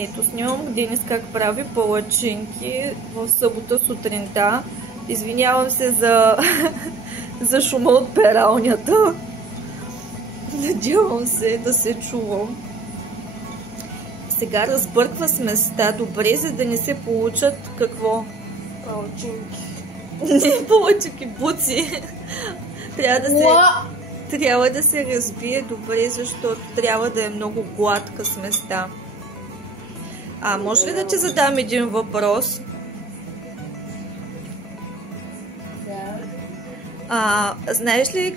Ето, снимам Денис как прави палачинки в събота сутринта. Извинявам се за шума от пералнята. Надявам се да се чувам. Сега разбърква с места добре, за да не се получат какво? Палачинки. Не палачинки, буци. Трябва да се разбие добре, защото трябва да е много гладка с места. Може ли да ти задам един въпрос? Да. Знаеш ли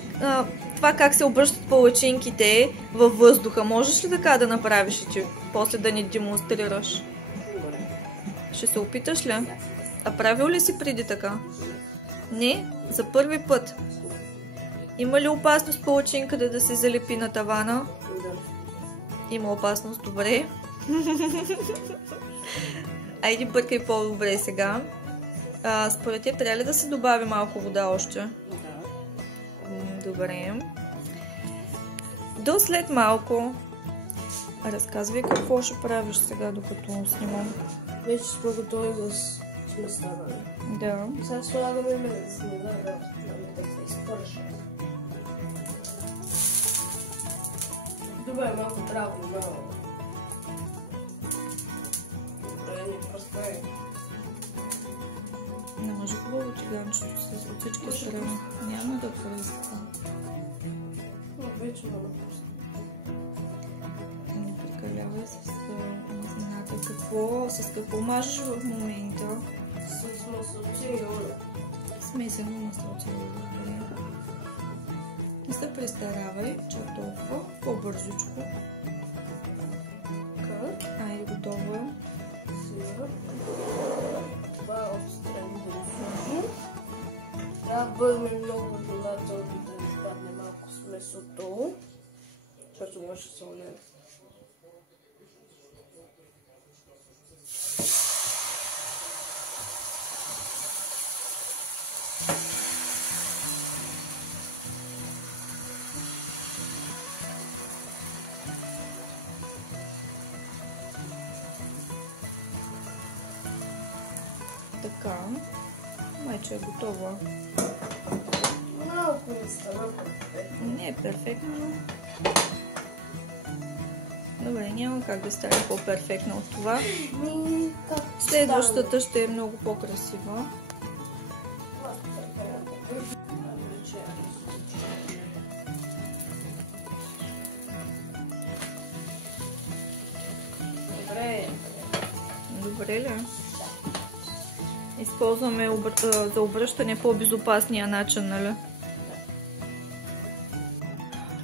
това как се обръщат палачинките във въздуха? Можеш ли така да направиш и ти? После да ни демонстрираш? Добре. Ще се опиташ ли? Правил ли си преди така? Не? За първи път? Има ли опасност палачинката да се залепи на тавана? Да. Има опасност, добре. Айде бъркай по-добре сега. Според теб трябва ли да се добави малко вода още? Да. Добре. До след малко. Разказвай какво ще правиш сега, докато снимам. Вече сме готови да сме станали. Да. Сега слагаме медицина, да се изпърша. Добре, малко трябва много. Добре, не простая. Не може хубаво чиганчето с от всички страни. Няма да пръска. Вече много просто. Не прекалявай с мазнината. С какво мажеш в момента? С маслоце и оля. Смесено маслоце и оля. Не се престаравай, чак толкова. По-бързичко. Как? Айде, готово е. Сега. Това е отстрани да го сложим. Трябва да бъдем много внимателни да не изпадне малко смесото, защото може да се олее. Така, майче е готова. Малко не стана перфектно. Не е перфектно, но... Добре, няма как да стане по-перфектно от това. Следващата ще е много по-красива. Добре. Добре ли? Използваме за обръщане по-безопасния начин, нали?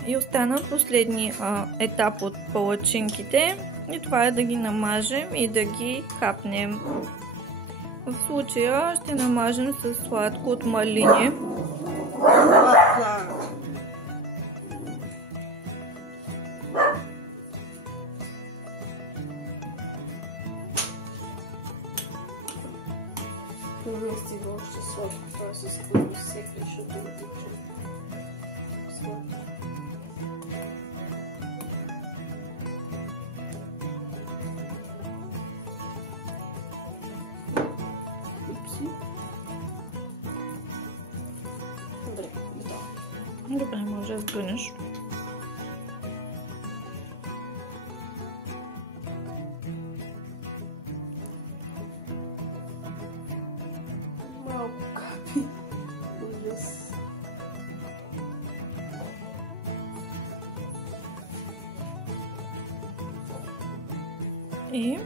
И остана последния етап от палачинките. И това е да ги намажем и да ги хапнем. В случая ще намажем с сладко от малини. Но не стига още сладко, това с което всеки ще го обича. Сладко. Добре, готово. Добре, може да сгънеш. Малко капи. Ужас. И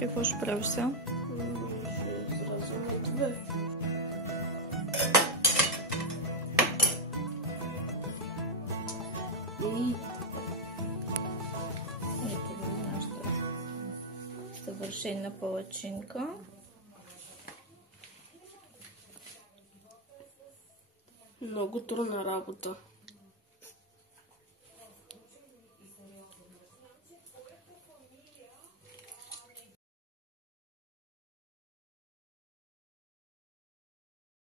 какво ще правиш сега? Ще изразим две. И ето го нашата съвършена палачинка. много трудна работа.